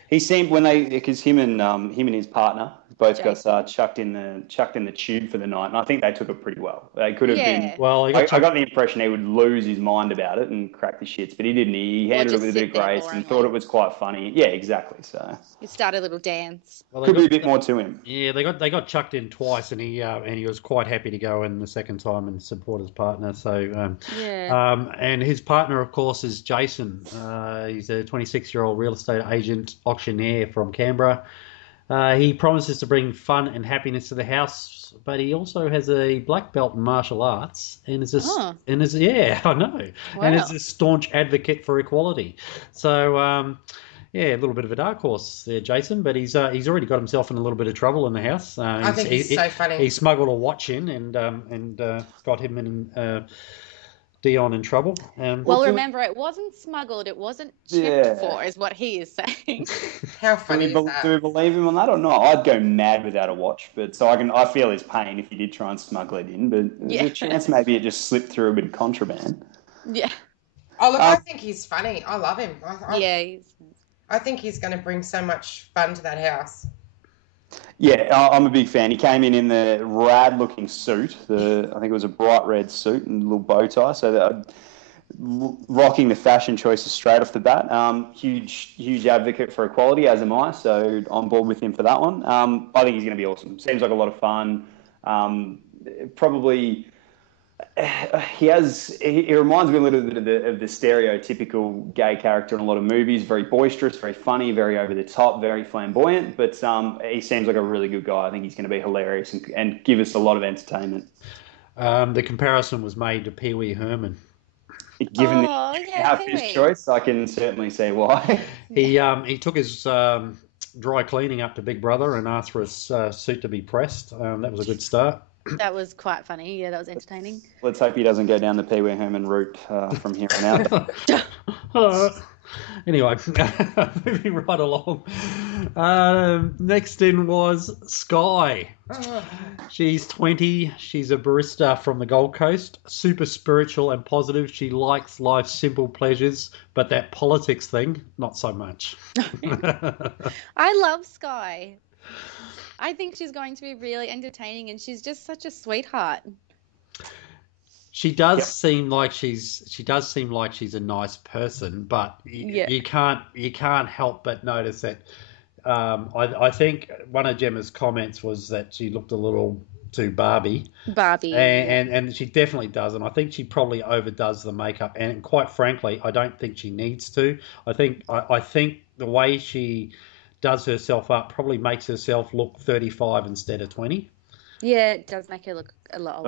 He seemed because him and his partner both got chucked in the tube for the night, and I think they took it pretty well. They could have been. Well, I got the impression he would lose his mind about it and crack the shits, but he didn't. He handled it with a bit of grace and thought it was quite funny. Yeah, exactly. So he started a little dance. Well, could be a bit more to him. Yeah, they got chucked in twice, and he was quite happy to go in the second time and support his partner. So and his partner, of course, is Jason. He's a 26-year-old real estate agent auctioneer from Canberra. He promises to bring fun and happiness to the house, but he also has a black belt in martial arts and is I know, and is a staunch advocate for equality. So, a little bit of a dark horse there, Jason, but he's already got himself in a little bit of trouble in the house. I think he's so funny. He smuggled a watch in and got him and Dion in trouble. Remember, it wasn't smuggled, it wasn't checked for, is what he is saying. How funny is that? Do we believe him on that or not? I'd go mad without a watch, but I feel his pain if he did try and smuggle it in, but there's a chance maybe it just slipped through a bit of contraband. Yeah. Oh, look, I think he's funny. I love him. I think he's going to bring so much fun to that house. Yeah, I'm a big fan. He came in the rad-looking suit. I think it was a bright red suit and a little bow tie. So rocking the fashion choices straight off the bat. Huge advocate for equality, as am I. So on board with him for that one. I think he's going to be awesome. Seems like a lot of fun. Probably. He reminds me a little bit of the stereotypical gay character in a lot of movies. Very boisterous, very funny, very over the top, very flamboyant. But he seems like a really good guy. I think he's going to be hilarious and give us a lot of entertainment. The comparison was made to Pee Wee Herman. Given his choice, I can certainly see why. He took his dry cleaning up to BigBrother and asked for his suit to be pressed. That was a good start. That was quite funny. Yeah, that was entertaining. Let's hope he doesn't go down the Pee Wee Herman route from here on out. Anyway, moving right along. Next in was Sky. She's 20. She's a barista from the Gold Coast. Super spiritual and positive. She likes life's simple pleasures, but that politics thing, not so much. I love Sky. I think she's going to be really entertaining, and she's just such a sweetheart. She does seem like she's a nice person, but you can't help but notice that. I think one of Gemma's comments was that she looked a little too Barbie, and she definitely does, and I think she probably overdoes the makeup. And quite frankly, I don't think she needs to. I think the way she does herself up probably makes herself look 35 instead of 20. Yeah, it does make her look a lot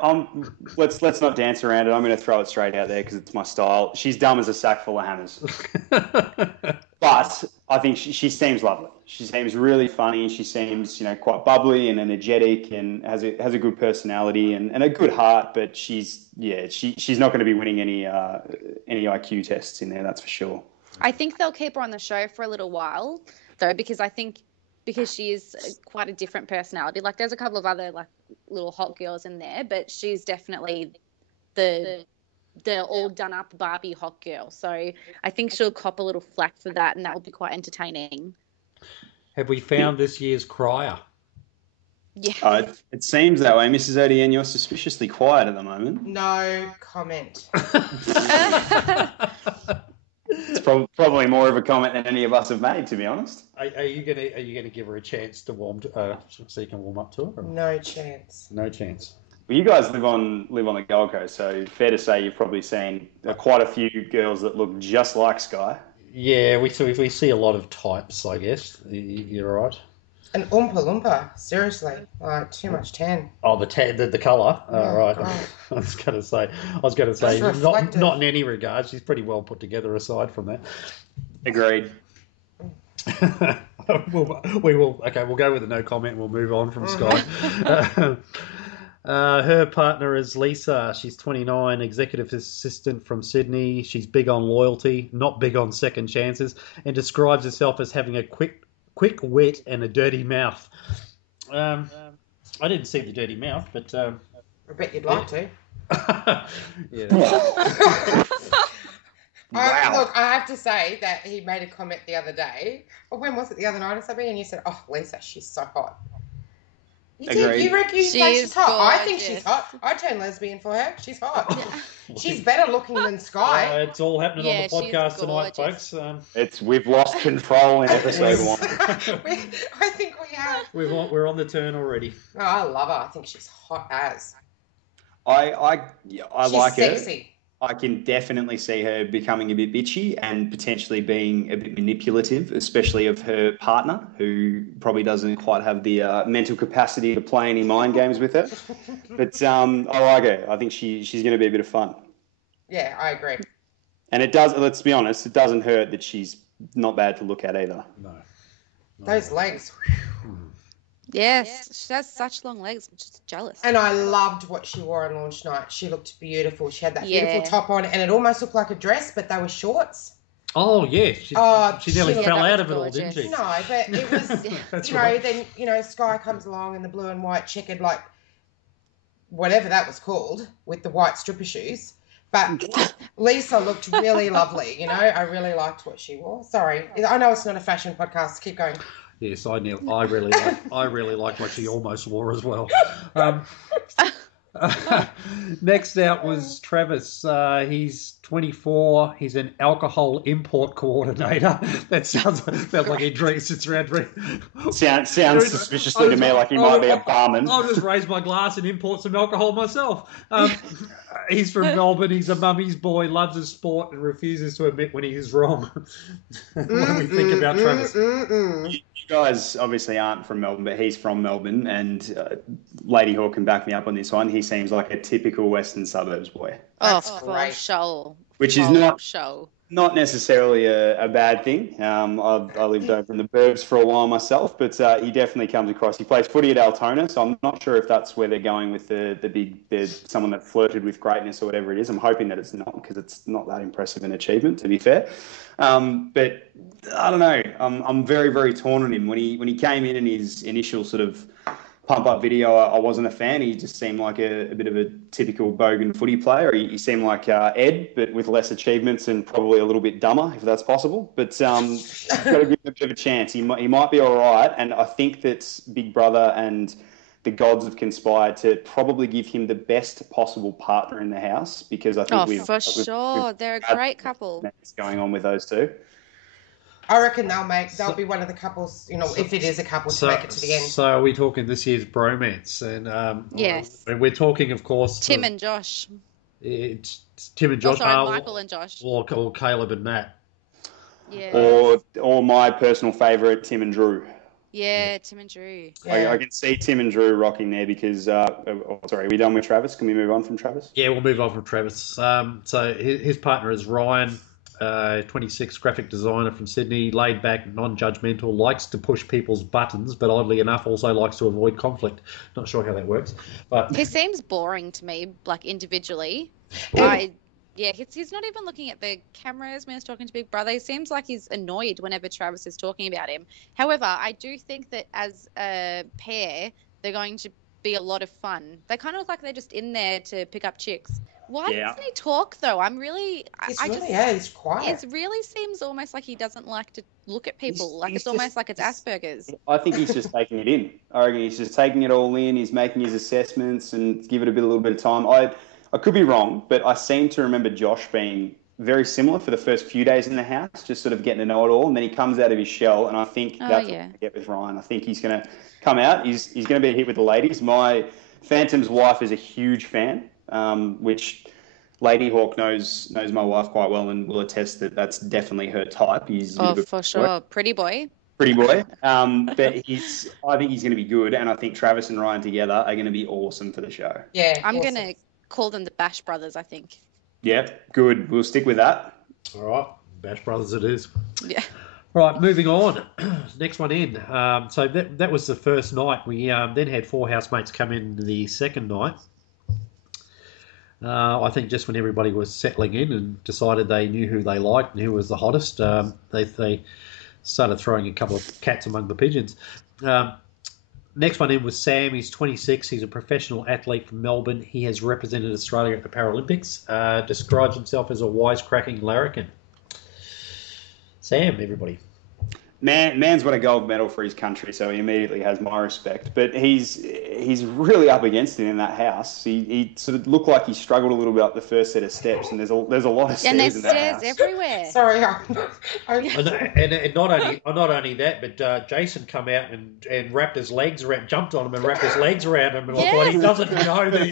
older. Let's not dance around it. I'm going to throw it straight out there because it's my style. She's dumb as a sack full of hammers. But I think she seems lovely. She seems really funny. She seems, quite bubbly and energetic and has a good personality and a good heart. But she's not going to be winning any IQ tests in there. That's for sure. I think they'll keep her on the show for a little while, though, because she is quite a different personality. Like, there's a couple of other little hot girls in there, but she's definitely the all done up Barbie hot girl. So I think she'll cop a little flack for that, and that will be quite entertaining. Have we found this year's crier? Yeah. It seems that way. Mrs. ODN, you're suspiciously quiet at the moment. No comment. It's probably more of a comment than any of us have made, to be honest. Are you gonna give her a chance to so you can warm up to her? No chance. No chance. Well, you guys live on the Gold Coast, so fair to say you've probably seen quite a few girls that look just like Sky. Yeah, we see a lot of types, I guess. You're right. An Oompa Loompa, seriously, too much tan. Oh, the colour. Oh, right. God. I was going to say, not in any regard. She's pretty well put together. Aside from that, agreed. we will. Okay, we'll go with a no comment. We'll move on from Sky. Her partner is Lisa. She's 29, executive assistant from Sydney. She's big on loyalty, not big on second chances, and describes herself as having a quick wit and a dirty mouth. I didn't see the dirty mouth, but I bet you'd like to. Yeah. Wow. Look, I have to say that he made a comment the other day, or when was it, the other night or something, and you said, "Oh, Lisa, she's so hot." You did. Agreed. You reckon She like is she's hot? I think she's gorgeous. hot. I turn lesbian for her. She's hot. Yeah. She's better looking than Sky. It's all happening on Yeah, the she's podcast tonight, gorgeous. folks. We've lost control in episode one. I think we have. We're on the turn already. Oh, I love her. I think she's hot as. I She's like her. sexy. I can definitely see her becoming a bit bitchy and potentially being a bit manipulative, especially of her partner, who probably doesn't quite have the mental capacity to play any mind games with her. But I like her. I think she's going to be a bit of fun. Yeah, I agree. And it does. Let's be honest, it doesn't hurt that she's not bad to look at either. No. Those legs. Yes, she has such long legs. I'm just jealous. And I loved what she wore on launch night. She looked beautiful. She had that beautiful Yeah. top on, and it almost looked like a dress, but they were shorts. Oh, yeah. She nearly she- fell that out was of it all, didn't gorgeous. she? No, but it was, That's you know, right. then, Sky comes along in the blue and white checkered, like, whatever that was called, with the white stripper shoes. But Lisa looked really lovely, I really liked what she wore. Sorry. I know it's not a fashion podcast. Keep going. Yes, I really like what she almost wore as well. Next out was Travis. He's 24. He's an alcohol import coordinator. That sounds like he sits around drinking. Sounds suspiciously to me like he might be a barman. I'll just raise my glass and import some alcohol myself. He's from Melbourne. He's a mummy's boy, loves his sport, and refuses to admit when he is wrong. What do we think about Travis? You guys obviously aren't from Melbourne, but he's from Melbourne, and Lady Hawke can back me up on this one. He seems like a typical Western suburbs boy. That's for great. sure. Which is not necessarily a bad thing. I lived over in the burbs for a while myself, but he definitely comes across. He plays footy at Altona, so I'm not sure if that's where they're going with the someone that flirted with greatness or whatever it is. I'm hoping that it's not, because it's not that impressive an achievement, to be fair. But I don't know. I'm very, very torn on him. When he came in his initial sort of pump up video, I wasn't a fan. He just seemed like a bit of a typical bogan footy player. He seemed like Ed, but with less achievements and probably a little bit dumber, if that's possible. But got to give him a bit of a chance. He might be all right. And I think that Big Brother and the gods have conspired to probably give him the best possible partner in the house, because I think they're a great couple. Going on with those two. I reckon they'll be one of the couples, if it is a couple, to make it to the end. So are we talking this year's bromance? And yes. And we're talking, of course, Tim and Josh. It's Tim and Josh. Michael and Josh. Or Caleb and Matt. Yeah. Or my personal favourite, Tim and Drew. Yeah, Tim and Drew. Yeah. I can see Tim and Drew rocking there because, sorry, are we done with Travis? Can we move on from Travis? Yeah, we'll move on from Travis. So his partner is Ryan, 26, graphic designer from Sydney, laid back, non-judgmental, likes to push people's buttons, but oddly enough also likes to avoid conflict. Not sure how that works. But He seems boring to me, like individually. He's not even looking at the cameras when he's talking to Big Brother. He seems like he's annoyed whenever Travis is talking about him. However, I do think that as a pair, they're going to be a lot of fun. They kind of look like they're just in there to pick up chicks. Why doesn't he talk, though? He's quiet. It really seems almost like he doesn't like to look at people. It's almost like it's Asperger's. I think he's just taking it in. I reckon he's just taking it all in. He's making his assessments and give it a little bit of time. I could be wrong, but I seem to remember Josh being very similar for the first few days in the house, just sort of getting to know it all, and then he comes out of his shell, and I think that's what I get with Ryan. I think he's going to come out. He's going to be a hit with the ladies. My Phantom's wife is a huge fan, which Lady Hawke knows my wife quite well and will attest that that's definitely her type. He's for sure. Pretty boy. But I think he's going to be good, and I think Travis and Ryan together are going to be awesome for the show. Yeah, I'm going to call them the Bash Brothers, I think. Yeah, good. We'll stick with that. All right, Bash Brothers it is. Yeah. All right, moving on. Next one in. So that was the first night. We then had 4 housemates come in the second night. I think just when everybody was settling in and decided they knew who they liked and who was the hottest, they started throwing a couple of cats among the pigeons. Next one in was Sam. He's 26. He's a professional athlete from Melbourne. He has represented Australia at the Paralympics. Describes himself as a wisecracking larrikin. Sam, everybody. Man's won a gold medal for his country, so he immediately has my respect. But he's really up against it in that house. He sort of looked like he struggled a little bit up the first set of steps, and there's a lot of stairs in that house. And there's stairs everywhere. Sorry. And not only that, but Jason come out and wrapped his legs around, jumped on him and wrapped his legs around him, and I thought he doesn't know that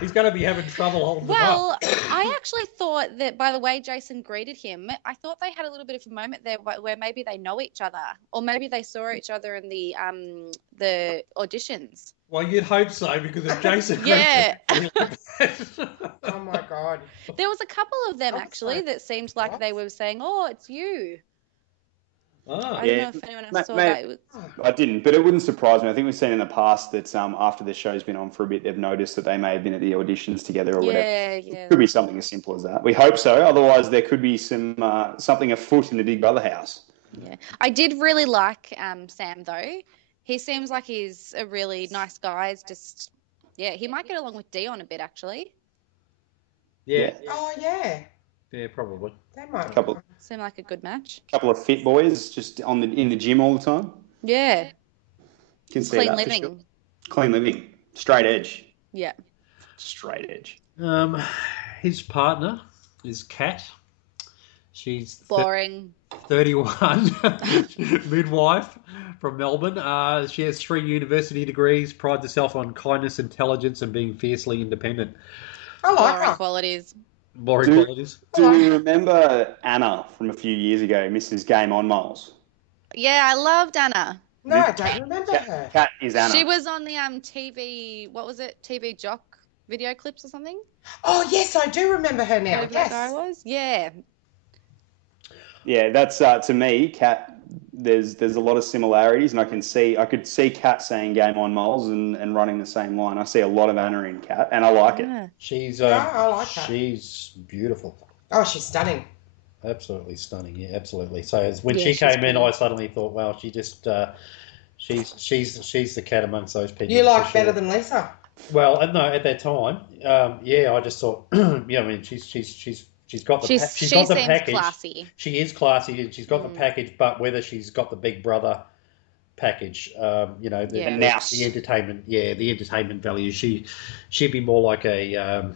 he's going to be having trouble holding him up. Well, I actually thought that by the way Jason greeted him, I thought they had a little bit of a moment there where maybe they know each other, or maybe they saw each other in the auditions. Well, you'd hope so, because if Jason... Yeah. Oh, my God. There was a couple of them, actually, that seemed like they were saying, oh, it's you. Oh. I don't know if anyone else saw that. I didn't, but it wouldn't surprise me. I think we've seen in the past that after the show's been on for a bit, they've noticed that they may have been at the auditions together or whatever. Yeah. Could be something as simple as that. We hope so. Otherwise, there could be something afoot in the Big Brother house. Yeah, I did really like Sam though. He seems like he's a really nice guy. It's just, he might get along with Dion a bit actually. Yeah. Oh, yeah. Yeah, probably. They might. Seem like a good match. Couple of fit boys just in the gym all the time. Yeah. Can see Clean that living. for sure. Clean living. Straight edge. Yeah. Straight edge. His partner is Kat. She's boring. 31, midwife from Melbourne. She has 3 university degrees, prides herself on kindness, intelligence, and being fiercely independent. I like Boring her. qualities. Boring qualities. Do you remember Anna from a few years ago, Mrs. Game on Moles? Yeah, I loved Anna. No, I don't remember her. Kat is Anna. She was on the TV, what was it? TV Jock video clips or something? Oh, yes, I do remember her now. Whoever that guy was? Yeah. Yeah, that's to me, Kat. There's a lot of similarities, and I could see Kat saying "Game on Moles" and running the same line. I see a lot of Anna in Kat, and I like it. She's I like her. She's beautiful. Oh, she's stunning. Absolutely stunning. Yeah, absolutely. So when she she's came in, cool. I suddenly thought, well, she just she's the cat amongst those people. You like for sure. better than Lisa? Well, no, at that time, I just thought, I mean, she's got the she's got the package. Classy. She is classy, and she's got the package. But whether she's got the Big Brother package, the entertainment, the entertainment value, she'd be more like a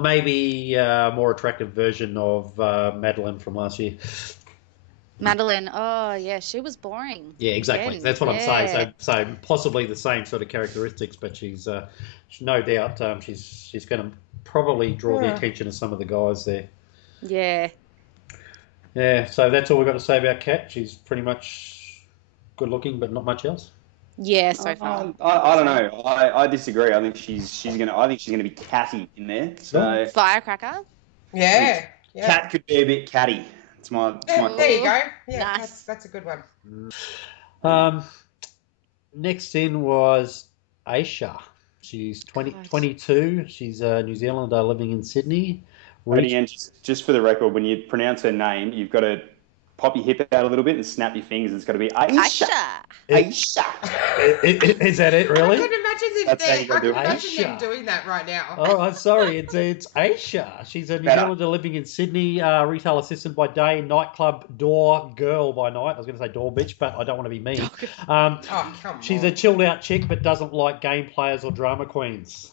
maybe a more attractive version of Madeline from last year. Madeline, oh yeah, she was boring. Yeah, exactly. Again. That's what I'm saying. So possibly the same sort of characteristics, but she's no doubt she's going to probably draw the attention of some of the guys there. Yeah. Yeah. So that's all we've got to say about Kat. She's pretty much good looking, but not much else. Yeah, so far. I don't know. I disagree. I think she's gonna be catty in there. So Firecracker. Yeah. Kat could be a bit catty. It's my. There you go. Yeah, Nice. that's a good one. Next in was Aisha. She's 22. She's a New Zealander living in Sydney. And just for the record, when you pronounce her name, you've got to pop your hip out a little bit and snap your fingers. It's got to be Aisha. Aisha. Is that it, really? I could imagine them doing that right now. Oh, I'm sorry. It's Aisha. She's a New Zealander living in Sydney, retail assistant by day, nightclub door girl by night. I was going to say door bitch, but I don't want to be mean. She's a chilled out chick, but doesn't like game players or drama queens.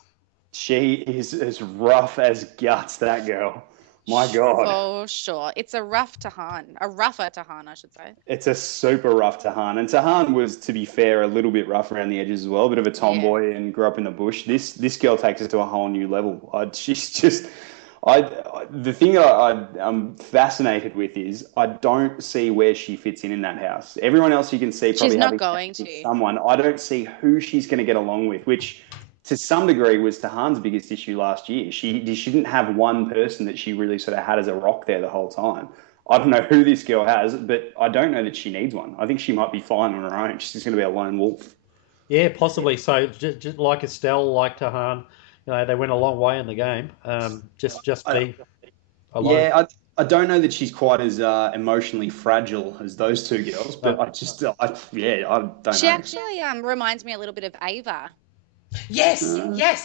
She is as rough as guts, that girl. My God. For sure. It's a rougher Tahan, I should say. It's a super rough Tahan. And Tahan was, to be fair, a little bit rough around the edges as well, a bit of a tomboy and grew up in the bush. This girl takes it to a whole new level. She's just... the thing I'm fascinated with is I don't see where she fits in that house. Everyone else you can see probably she's not having going to. Someone. I don't see who she's going to get along with, which... to some degree was Tahan's biggest issue last year. She didn't have one person that she really sort of had as a rock there the whole time. I don't know who this girl has, but I don't know that she needs one. I think she might be fine on her own. She's going to be a lone wolf. Yeah, possibly. So just like Estelle, like Tahan, they went a long way in the game. Just be alone. Yeah, I don't know that she's quite as emotionally fragile as those two girls, but I don't know. She actually reminds me a little bit of Ava. Yes,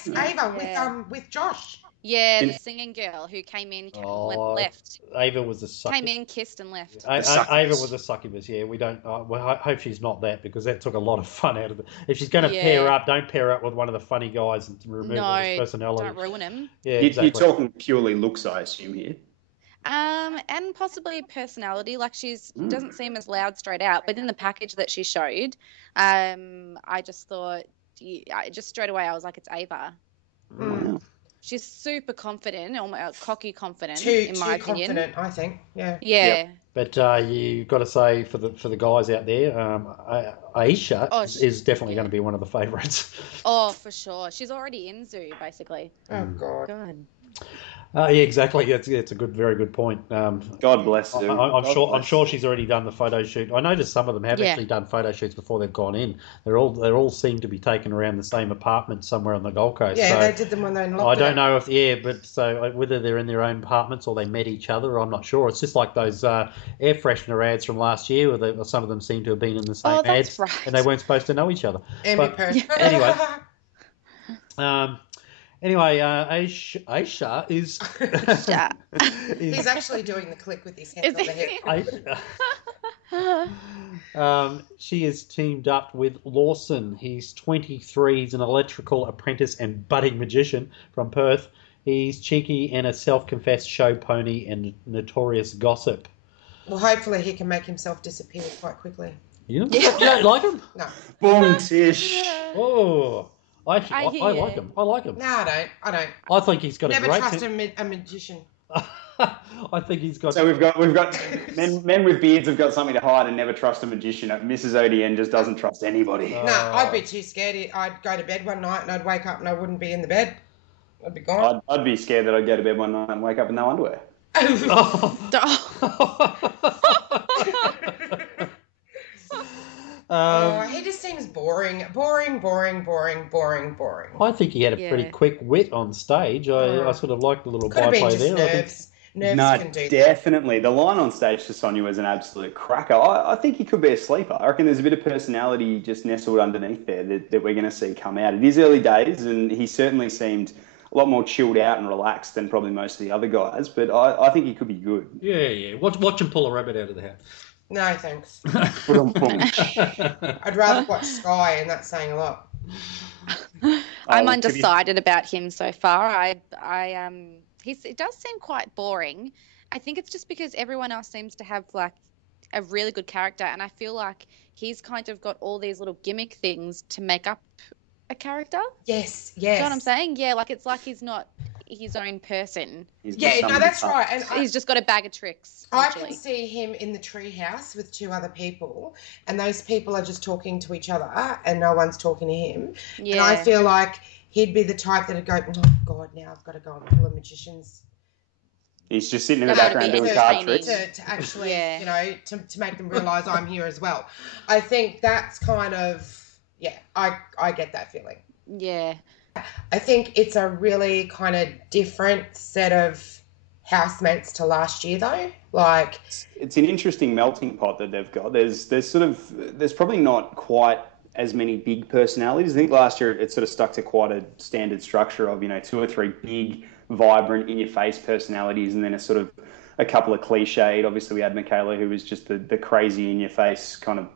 Ava with Josh. Yeah, the singing girl who came in, went left. Ava was a succubus. Came in, kissed, and left. Ava was a succubus. Yeah, we don't. Well, I hope she's not that, because that took a lot of fun out of it. If she's going to pair up, don't pair up with one of the funny guys and remove his personality. Don't ruin him. Yeah, exactly. You're talking purely looks, I assume here. And possibly personality. Like, doesn't seem as loud straight out, but in the package that she showed, I just thought, just straight away, I was like, it's Ava. Mm. She's super confident, almost cocky confident, in my opinion. Confident, I think. Yeah. Yeah. Yep. But you've got to say, for the guys out there, Aisha is definitely going to be one of the favourites. Oh, for sure. She's already in Zoo, basically. Oh God. Yeah, exactly. It's a very good point. God bless her. I'm sure she's already done the photo shoot. I noticed some of them have actually done photo shoots before they've gone in. They're all seem to be taken around the same apartment somewhere on the Gold Coast. Yeah, so they did them when they locked I don't know if whether they're in their own apartments or they met each other, I'm not sure. It's just like those air freshener ads from last year, where some of them seem to have been in the same ads, and they weren't supposed to know each other. Anyway. Anyway, Aisha is... He's actually doing the click with his hands on the hip. She is teamed up with Lawson. He's 23. He's an electrical apprentice and budding magician from Perth. He's cheeky and a self-confessed show pony and notorious gossip. Well, hopefully he can make himself disappear quite quickly. You don't like him? No. Boom, Tish. Oh... I like him. I like him. No, I don't. I think he's got Never a great... trust a magician. I think he's got... So we've got men with beards have got something to hide and never trust a magician. Mrs. ODN just doesn't trust anybody. No, I'd be too scared. I'd go to bed one night and I'd wake up and I wouldn't be in the bed. I'd be gone. I'd be scared that I'd go to bed one night and wake up with no underwear. He just seems boring. I think he had a pretty quick wit on stage. I sort of liked the little byplay there. Nerves can do that. Definitely. The line on stage to Sonia was an absolute cracker. I think he could be a sleeper. I reckon there's a bit of personality just nestled underneath there that we're going to see come out. It is early days, and he certainly seemed a lot more chilled out and relaxed than probably most of the other guys, but I think he could be good. Yeah. Watch him pull a rabbit out of the hat. No, thanks. I'd rather watch Sky, and that's saying a lot. I'm undecided about him so far. It does seem quite boring. I think it's just because everyone else seems to have like a really good character, and I feel like he's kind of got all these little gimmick things to make up a character. Yes. Do you know what I'm saying? Yeah, like it's like he's not his own person. That's right. And he's just got a bag of tricks. I can see him in the treehouse with two other people, and those people are just talking to each other, and no one's talking to him. Yeah. And I feel like he'd be the type that'd go, "Oh God, now I've got to go and pull a magician's." He's just sitting in the background doing card tricks. To actually, to make them realise I'm here as well. I think that's kind of, I get that feeling. Yeah. I think it's a really kind of different set of housemates to last year, though. Like, it's an interesting melting pot that they've got. There's probably not quite as many big personalities. I think last year it sort of stuck to quite a standard structure of 2 or 3 big, vibrant, in-your-face personalities, and then a couple of cliched. Obviously, we had Michaela, who was just the crazy, in-your-face kind of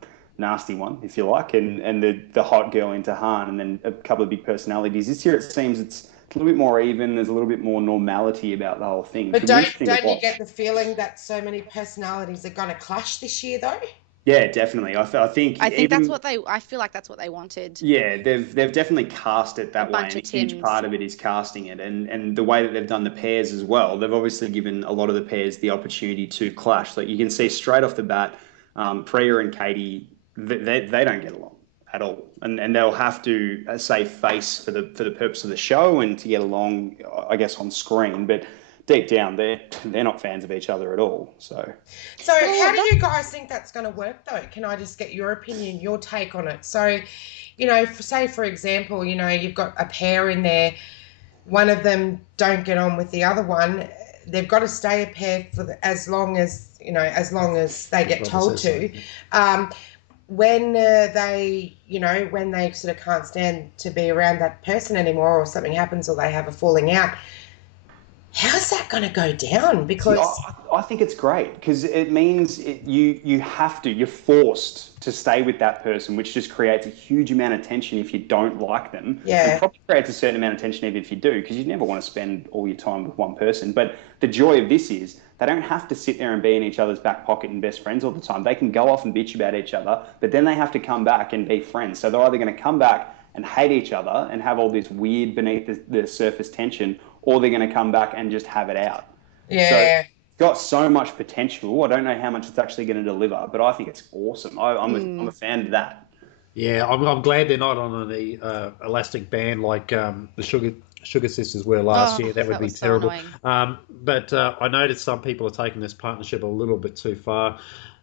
nasty one, if you like, and the hot girl into Han, and then a couple of big personalities. This year it seems it's a little bit more even. There's a little bit more normality about the whole thing. But don't you get the feeling that so many personalities are going to clash this year, though? Yeah, definitely. I think that's what I feel like that's what they wanted. Yeah, they've definitely cast it that way, and a huge part of it is casting it, and the way that they've done the pairs as well. They've obviously given a lot of the pairs the opportunity to clash. Like, you can see straight off the bat, Priya and Katie, they don't get along at all, and they'll have to save face for the purpose of the show and to get along, I guess, on screen. But deep down, they're not fans of each other at all. So how do you guys think that's going to work, though? Can I just get your opinion, your take on it? So, say for example, you've got a pair in there, one of them don't get on with the other one. They've got to stay a pair for as long as they get told to. When they sort of can't stand to be around that person anymore, or something happens, or they have a falling out, How's that going to go down? See, Because I think it's great because it means you're forced to stay with that person, which just creates a huge amount of tension if you don't like them. Yeah. And probably creates a certain amount of tension even if you do, because you never want to spend all your time with one person. But the joy of this is they don't have to sit there and be in each other's back pocket and best friends all the time. They can go off and bitch about each other, but then they have to come back and be friends. So they're either going to come back and hate each other and have all this weird beneath the surface tension, or they're going to come back and just have it out. yeah. So it's got so much potential. I don't know how much it's actually going to deliver, but I think it's awesome. I'm a fan of that. Yeah, I'm glad they're not on the elastic band like the Sugar Sisters were last year. That would be was so terrible. annoying. But I noticed some people are taking this partnership a little bit too far.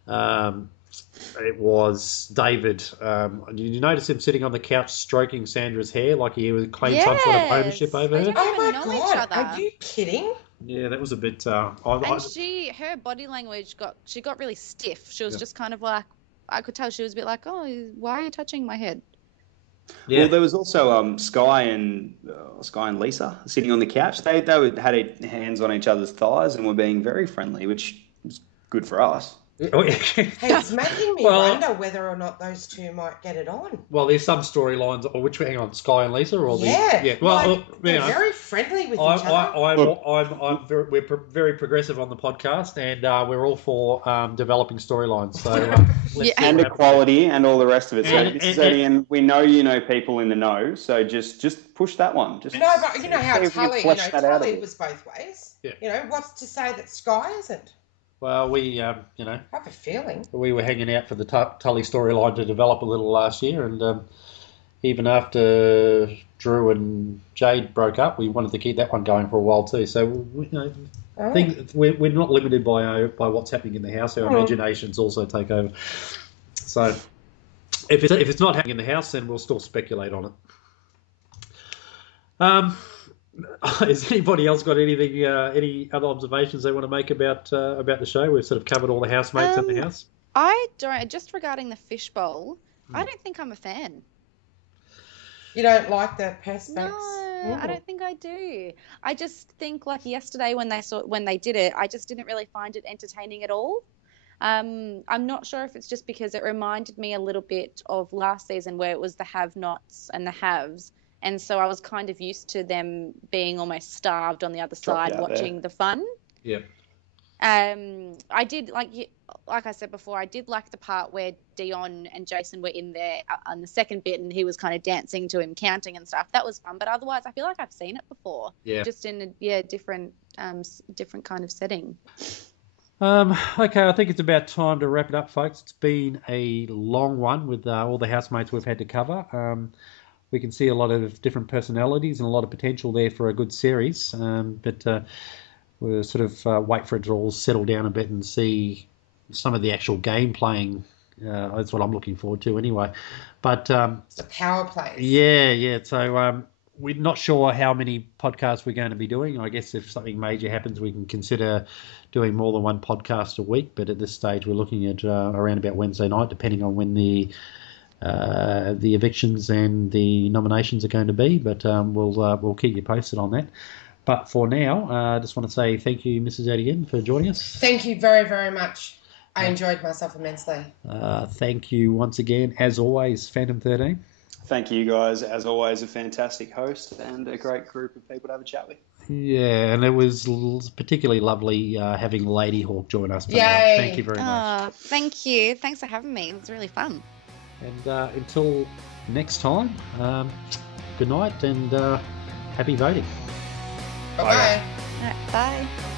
It was David. Did you notice him sitting on the couch stroking Sandra's hair like he was claiming some sort of ownership over her? They don't Oh my even know each God, other. are you kidding? Yeah, that was a bit. And her body language got really stiff. She was just kind of like, I could tell she was a bit like, oh, why are you touching my head? Yeah. Well, there was also Sky and Lisa sitting on the couch. They had hands on each other's thighs and were being very friendly, which was good for us. Oh, yeah. Hey, it's making me wonder whether or not those two might get it on. Well, there's some storylines. Or hang on, Sky and Lisa, or Yeah. Well, they're very friendly with each other. We're very progressive on the podcast, and we're all for developing storylines. So and equality and all the rest of it. So, Mrs. ODN, we know you know people in the know, so just push that one. But you know how Tully was both ways. Yeah. You know, what's to say that Sky isn't? Well, we I have a feeling. we were hanging out for the Tully storyline to develop a little last year, and even after Drew and Jade broke up, we wanted to keep that one going for a while too. So we're not limited by what's happening in the house. Our imaginations also take over. So if it's not happening in the house, then we'll still speculate on it. Has anybody else got anything? Any other observations they want to make about the show? We've sort of covered all the housemates in the house. I don't. Just regarding the fishbowl, I don't think I'm a fan. You don't like the perspex? No, I don't think I do. I just think like yesterday when they did it, I just didn't really find it entertaining at all. I'm not sure if it's just because it reminded me a little bit of last season where it was the have-nots and the haves. And so I was kind of used to them being almost starved on the other side watching the fun. Yeah. I did, like I said before, I did like the part where Dion and Jason were in there on the second bit and he was kind of dancing to him, counting and stuff. That was fun. But otherwise, I feel like I've seen it before. Yeah. Just in a different kind of setting. Okay, I think it's about time to wrap it up, folks. It's been a long one with all the housemates we've had to cover. We can see a lot of different personalities and a lot of potential there for a good series. But we'll sort of wait for it to all settle down a bit and see some of the actual game playing. That's what I'm looking forward to anyway. But the power plays. Yeah. So we're not sure how many podcasts we're going to be doing. I guess if something major happens, we can consider doing more than one podcast a week. But at this stage, we're looking at around about Wednesday night, depending on when the evictions and the nominations are going to be, but we'll keep you posted on that. But for now, I just want to say thank you, Mrs. ODN, for joining us. Thank you very, very much. I enjoyed myself immensely. Thank you once again, as always, Phantom 13. Thank you guys, as always, a fantastic host and a great group of people to have a chat with. Yeah, and it was particularly lovely having Lady Hawke join us tonight. Yay. Thank you very much. Thank you. Thanks for having me. It was really fun. And until next time, good night and happy voting. Bye-bye. All right, bye.